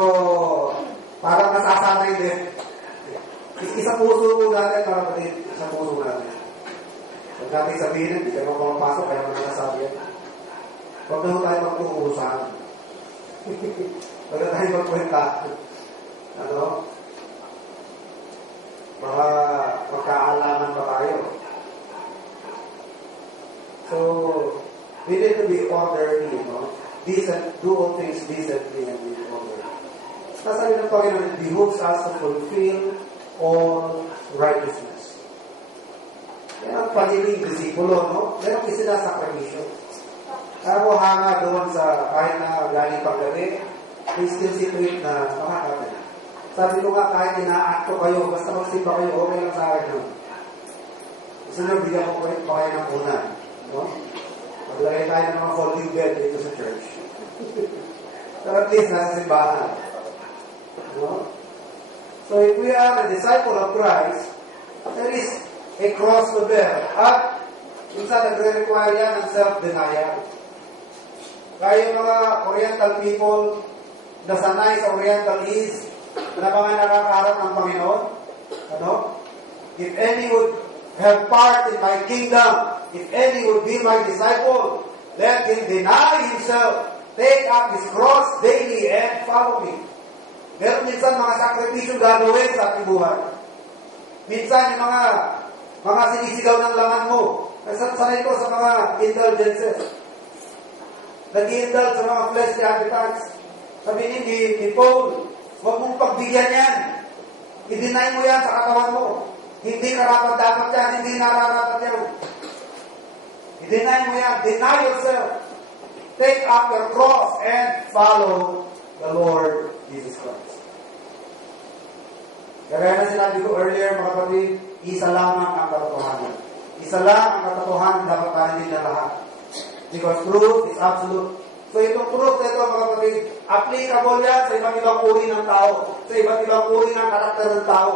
parang nasasanay din. Isa puso mo natin, mga kapatid, isa puso natin. Huwag natin sabihin, hindi ka mapapasok, kaya mo nasasabi yan. Huwag na tayo magpupusan. Huwag na tayo magkwenta. Ano? Baka magkaalaman pa tayo. So, we need to be orderly, decent, do all things decently and in order. Sasabi ng Panginoon, it behooves us to fulfill all righteousness. Yan ang paniling disipulo, no? Yan ang isinasakripisyo. Kaya ko hanga doon sa kahit na galing pang gabi, we still situate na makakapin. Sabi ko nga, kahit inaakto kayo, basta magsimba kayo, okay lang sa akin nun. Gusto nyo, bigyan ko pa kayo ng unan. No? Maglagay tayo ng mga folding bed dito sa church. So at least, nasa simbahan. No? So if we are a disciple of Christ, there is a cross to bear. At minsan nagre-require yan ng self-denial. Kaya yung mga Oriental people na sanay sa Oriental East, na mga nakakaharap ng Panginoon, ano? If any would have part in my kingdom, if any would be my disciple, let him deny himself, take up his cross daily, and follow me. Meron minsan mga sakripisyo gagawin sa ating buhay. Minsan yung mga sinisigaw ng laman mo. Sanay ko sa mga indulgences. Nag-i-indulge sa mga fleshly appetites. Sabi ni Paul, huwag mong pagbigyan yan. I-deny mo yan sa katawan mo. Hindi karapat-dapat yan, hindi nararapat yan. I-deny mo yan. Deny yourself. Take up your cross and follow the Lord Jesus Christ. Kaya na sinabi ko earlier, mga kapatid, isa lamang ang katotohanan. Isa lang ang katotohanan dapat panitin na lahat. Because truth is absolute. So itong truth na ito, mga kapatid, applicable yan sa iba't ibang uri ng tao, sa iba't ibang uri ng karakter ng tao.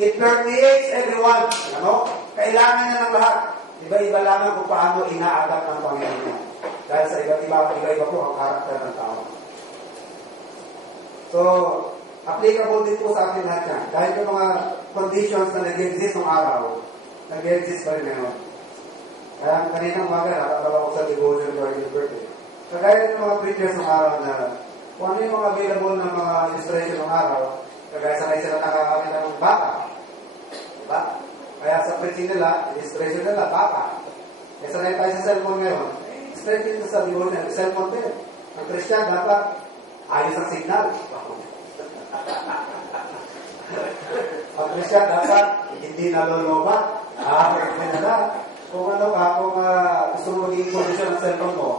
It permeates everyone. Ano? Kailangan niya ng lahat. Iba-iba lamang kung paano ina-adapt ng Panginoon. Dahil sa iba-iba po ang karakter ng tao. So, applicable din po sa atin lahat yan. Dahil yung mga conditions na nag-exist ng araw, nag-exist pa rin ngayon. Kaya kanina umaga, nakakalawa ko sa devotion during his birthday. Kagaya ng mga preachers ng araw na kung ano yung mga available na mga illustration ng araw, kagaya sanay sila nakakamit ng baka. Diba? Kaya sa preaching nila, illustration nila, baka. Kaya sanay tayo sa cellphone ngayon, straight dito sa devotion, cellphone din. Ang Christian dapat ayos ang signal. Ang Christian dapat hindi nalolobat. Perfect na. Kung ano ka, kung gusto mo maging condition ng cellphone mo,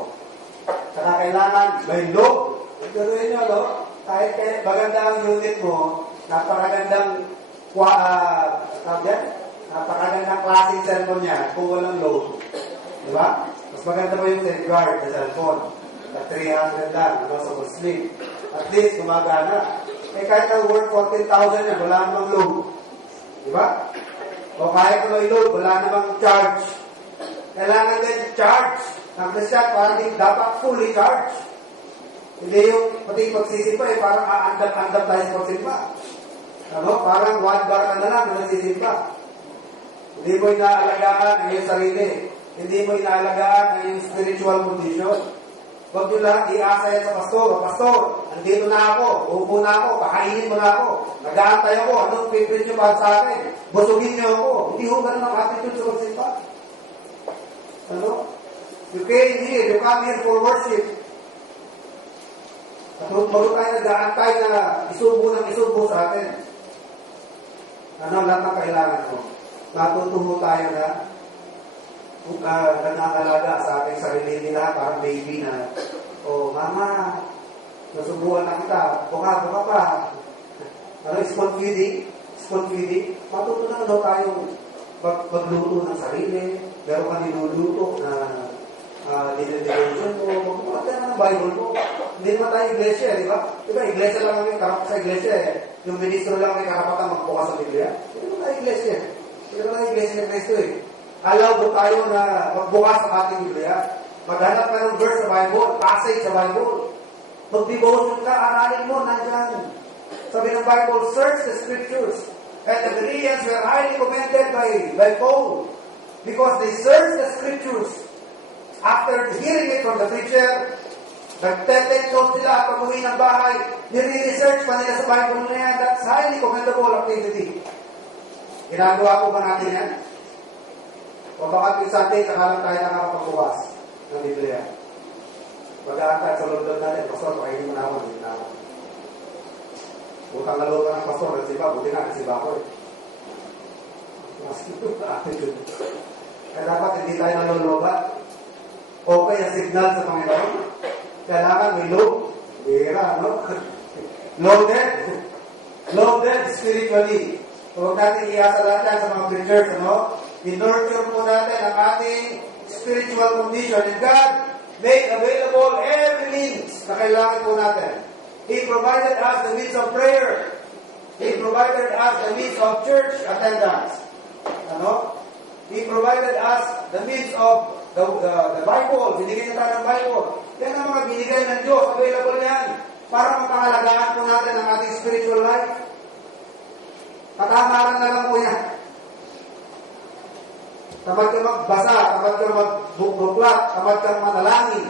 saka kailangan may load. Ituloy nyo, no? Kahit maganda ang unit mo, napakagandang napakagandang klaseng cellphone niya kung walang load. Diba? Mas maganda pa yung safeguard na cellphone. At 300 lang, sa Muslim. At least, gumagana. Kahit ang worth 14,000 yan, wala namang load. Diba? O kahit kung may load, wala namang charge. Kailangan din charge. Ang Christian, parang dapat fully charge. Hindi yung pati pagsisimba, parang aandap-andap tayo sa pagsimba. Ano? Parang 1 bar ka na lang na nagsisimba. Hindi mo inaalagaan ang iyong sarili. Hindi mo inaalagaan ang iyong spiritual condition. Huwag nyo lang iasa yan sa pastor. Pastor, andito na ako. Uupo na ako. Pakainin mo na ako. Nag-aantay ako. Anong favorite nyo para sa akin? Busugin nyo ako. Hindi ho ganun ang attitude sa pagsimba. Ano? You came here. You come here for worship. At bago tayo nag-aantay na isubo ng isubo sa atin. Ano lahat ng kailangan mo? Natutuho tayo na nangangalaga sa ating sarili nila, parang baby na, o mama, nasubuhan na kita, buka pa. Spoon feeding, matutunan daw tayong magluto ng sarili, meron ka niluluto na dinedirection mo, magbukat ka na ng Bible mo. Hindi naman tayo iglesia, di ba? Di ba, iglesia lang kami, karap sa iglesia eh. Yung ministro lang may karapatan magbukas sa Biblia. Hindi naman tayo iglesia. Hindi naman tayo iglesia ng Kristo eh. Allow mo tayo na magbukas sa ating Biblia. Maghanap ka ng verse sa Bible, passage sa Bible. Mag-devotion ka, aralin mo, nandyan. Sabi ng Bible, search the scriptures. And the Bereans were highly commended by Paul because they searched the scriptures. After hearing it from the preacher, nag-take note sila at pag-uwi ng bahay, nire-research pa nila sa Bible na yan. That's highly commendable activity. Ginagawa ko ba natin yan? O baka yung Sunday, saka lang tayo nakakapagbukas ng Biblia. Pag-aakad sa London natin, pastor, pakainin mo na ako, hindi na ako. Butang nalo ka ng pastor, nagsiba, buti nga, nagsiba ko eh. Mas ito na attitude. Kaya dapat hindi tayo nalolobat. Okay ang signal sa Panginoon. Kailangan may load. Bira, no? Loaded spiritually. Huwag natin iasa natin sa mga preachers, ano? I-nurture po natin ang ating spiritual condition. And God made available every means na kailangan po natin. He provided us the means of prayer. He provided us the means of church attendance. Ano? He provided us the means of the Bible. Binigyan niya tayo ng Bible. Yan ang mga binigay ng Diyos. Available yan. Para mapangalagaan po natin ang ating spiritual life. Katamaran na lang po yan. Tamad ka magbasa, tamad ka magbuklat, tamad ka manalangin.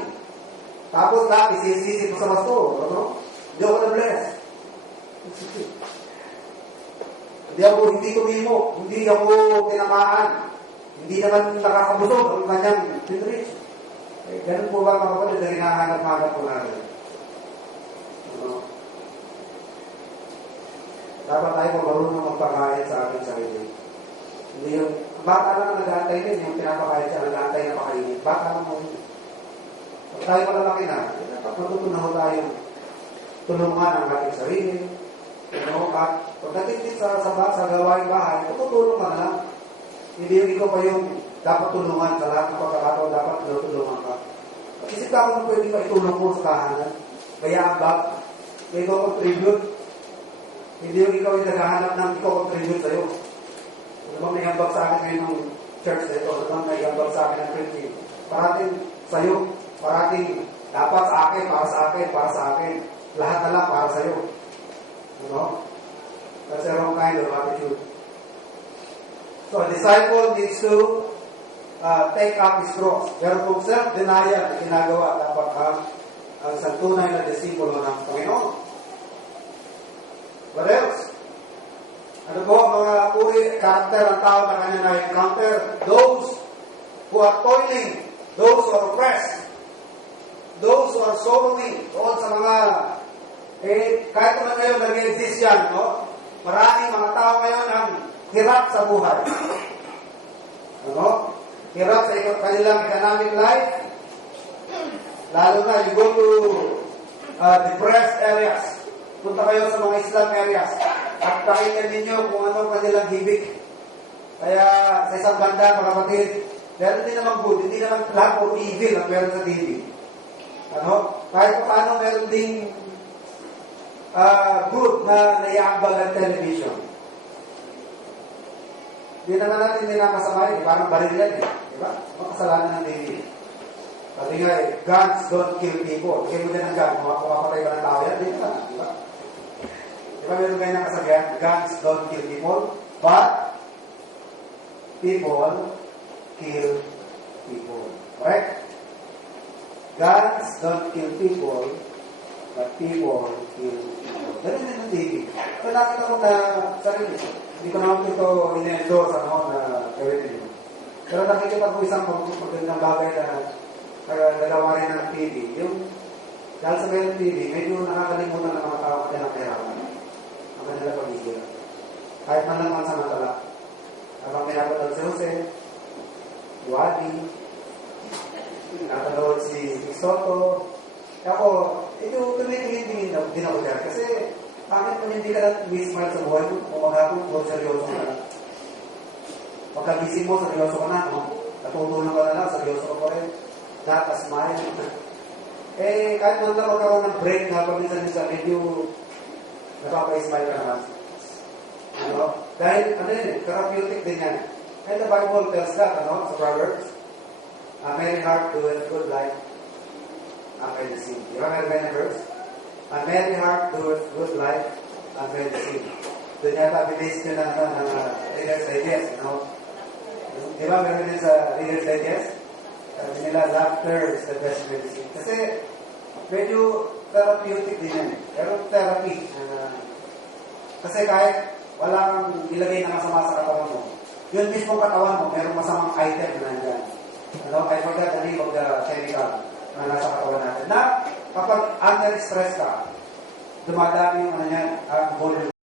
Tapos lahat, isisisi mo sa pastor. Ano? Hindi ako na-bless. Hindi tumimo. Hindi ako tinamaan. Hindi naman nakakabusog ang kanyang pinrich. Ganun po ba mga kapatid na hinahanap-hanap po natin? Dapat tayo marunong magpakain sa ating sarili. Hindi yung bata lang nag-aantay din, yung pinapakain siya, nag-aantay na pakainin. Bata lang mo yun. Pag tayo malalaki na, dapat matutunaw tayo tulungan ang ating sarili. At pagdating din sa gawain bahay, tutulong ka na lang. Hindi yung ikaw pa yung dapat tulungan sa lahat ng pagkakataon, dapat tulungan ka. Isip ka kung pwede pa itulong mo sa kahanan. Kaya ang bag, may ikaw contribute. Hindi yung ikaw yung naghahanap ng ikaw contribute sa'yo. Ano bang may hambag sa akin ngayon ng church na ito? Ano bang may hambag sa akin ng preaching? Parating sa'yo, parating dapat sa akin, para sa akin. Lahat na lang para sa'yo. Ano? That's the wrong kind of attitude. So, a disciple needs to take up his cross. Pero kung self-denial na ginagawa, dapat ang isang tunay na disipulo ng Panginoon. What else? Ano po ang mga uri, karakter ng tao na kanya na-encounter? Those who are toiling, those who are oppressed, those who are sorrowing, doon sa mga, kahit naman ngayon nag-exist yan, no? Maraming mga tao ngayon ang hirap sa buhay. Ano? Hirap sa kanilang economic life. Lalo na, you go to depressed areas. Punta kayo sa mga Islam areas. At pakinggan ninyo kung anong kanilang hibik. Kaya sa isang banda, mga kapatid, meron din naman good. Hindi naman lahat o evil ang meron sa TV. Ano? Kahit paano meron ding good na naiambag ang television. Hindi naman natin ninamasama yun. Parang baril yan eh. Diba? Makasalanan ng TV. Sabi nga eh, guns don't kill people. Bigyan mo din ang gun. Kumapatay ka ng tao yan. Di ba? Diba? Diba meron kayo ng kasabihan? Guns don't kill people. But people kill people. Correct? Guns don't kill people. But people kill people. Ganun din ang TV. So nakita ko na sarili. Hindi ko naman ito in-endorse na gawin nyo. Pero nakikita ko isang magandang bagay na nagawa rin ng TV. Yung dahil sa ngayon TV, medyo nakakalimutan ng mga tao kanilang kailangan. Ang kanilang pamilya. Kahit man lang sa matala. Habang pinapanood si Jose, Wadi, pinapanood si Soto, ako, ito tumitingin din ako dyan. Kasi, bakit mo hindi ka na mismal sa buhay mo? Kung maghapon mo, seryoso ka na. Pagkagising mo, seryoso ka na. No? Natutulong ka na lang, seryoso ka pa rin. Not a smile. Kahit man lang magkaroon ng break na paminsan sa video, napapa-smile ka naman. Dahil, therapeutic din yan. And the Bible tells that, sa Proverbs, a merry heart doeth good life, and medicine. Di ba may verse? A merry heart doeth good life, and medicine. Doon yata bilis nyo ng Reader's Digest, Di ba meron din sa Reader's Digest? Sabi nila, laughter is the best medicine. Kasi, medyo therapeutic din yan. Pero therapy. Kasi kahit wala kang ilagay na masama sa katawan mo, yun mismo katawan mo, merong masamang item na nandyan. I forgot the name of the chemical na nasa katawan natin. Na, kapag under stress ka, dumadami yung ang volume